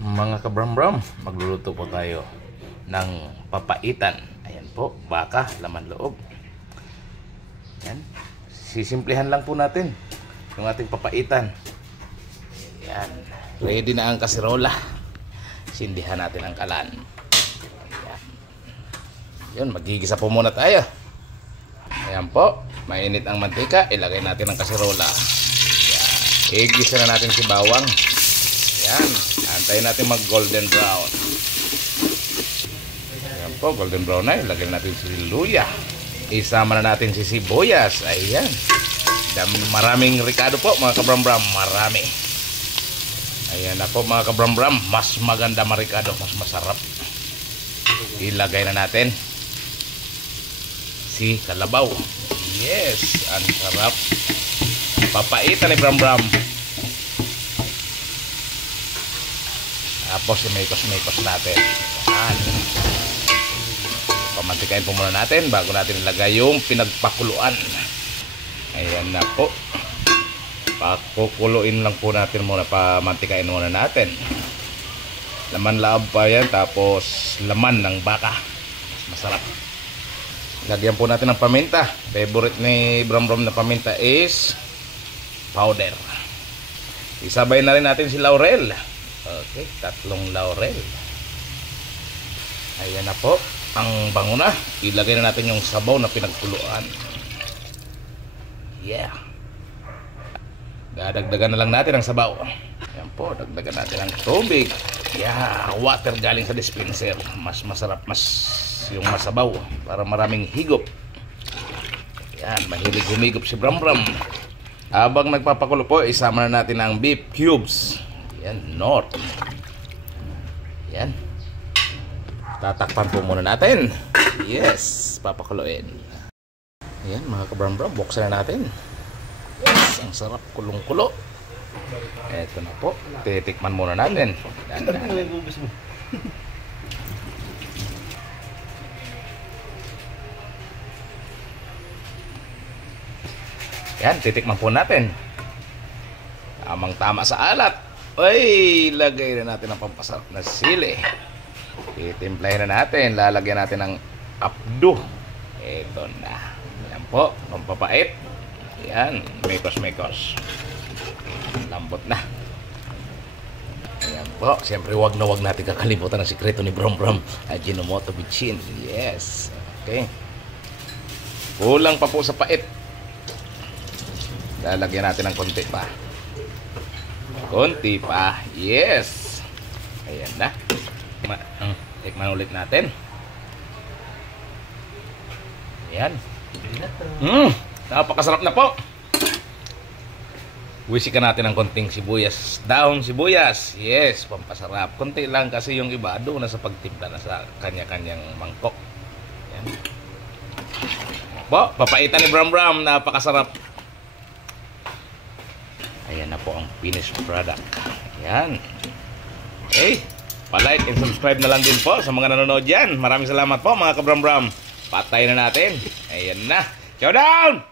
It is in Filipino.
Mga kabram-bram, magluluto po tayo ng papaitan. Ayan po, baka, laman loob. Ayan. Sisimplihan lang po natin yung ating papaitan. Ayan. Ready na ang kasirola. Sindihan natin ang kalan. Ayan. Yun, magigisa po muna tayo. Ayan po, mainit ang mantika. Ilagay natin ang kasirola. Ayan. Igisa na natin si bawang. Ayan. Antayin natin mag golden brown. Ayan po, golden brown na. Ilagay natin si luya. Isama na natin si sibuyas. Ayan. Maraming ricado po mga kabram-bram. Marami. Ayan na po mga kabram-bram. Mas maganda marikado. Mas masarap. Ilagay na natin si kalabaw. Yes. Ang sarap. Papaitan ni bram-bram. Tapos imekos-mekos natin. Ayan. Pamantikain po muna natin bago natin ilagay yung pinagpakuluan. Ayan na po. Pakukuluin lang po natin muna. Pamantikain muna natin. Laman laab pa yan. Tapos laman ng baka. Masarap. Lagyan po natin ng paminta. Favorite ni bram-bram na paminta is powder. Isabay na rin natin si laurel. Okay, 3 laurel. Ayan na po. Ang bango na. Ilagay na natin yung sabaw na pinagkuluan. Yeah. Dadagdagan na lang natin ang sabaw. Ayan po, dagdagan natin ang tubig. Yeah, water galing sa dispenser. Mas masarap, mas yung masabaw para maraming higop. Ayan, mahilig humigop si bram-bram. Habang nagpapakulo po, isama na natin ang beef cubes. Yan, north. Yan. Tatakpan po muna natin. Yes, papakuluin. Yan, mga kabram-bram, buksan na natin. Yes, ang sarap, kulong-kulo. Eto na po, titikman muna natin. Yan, titikman po natin. Tamang-tama sa alat. Ay, lagay na natin ang pampasarap na sili. Titimplahin na natin. Lalagyan natin ng apdo. Ito na. Yan po, pampapait. Yan, mekos-mekos. Lambot na. Yan po. Siyempre, wag natin kakalimutan ang sikreto ni bram-bram. Ajinomoto Bitchin. Yes. Okay. Kulang pa po sa pait. Lalagyan natin ng konti pa. Konti pa. Yes. Ayan na. Tikman ulit natin. Ayan. Napakasarap na po. Wisikan natin ng konting sibuyas. Daon sibuyas. Yes, pampasarap. Konti lang kasi yung iba doon na sa pagtimpla na sa kanya-kanyang mangkok. Ayan. Po, papaitan ni bram-bram. Napakasarap. Ayan na po ang finished product. Ayan. Okay. Pa-like and subscribe na lang din po sa mga nanonood dyan. Maraming salamat po mga kabram-bram. Patay na natin. Ayan na. Showdown!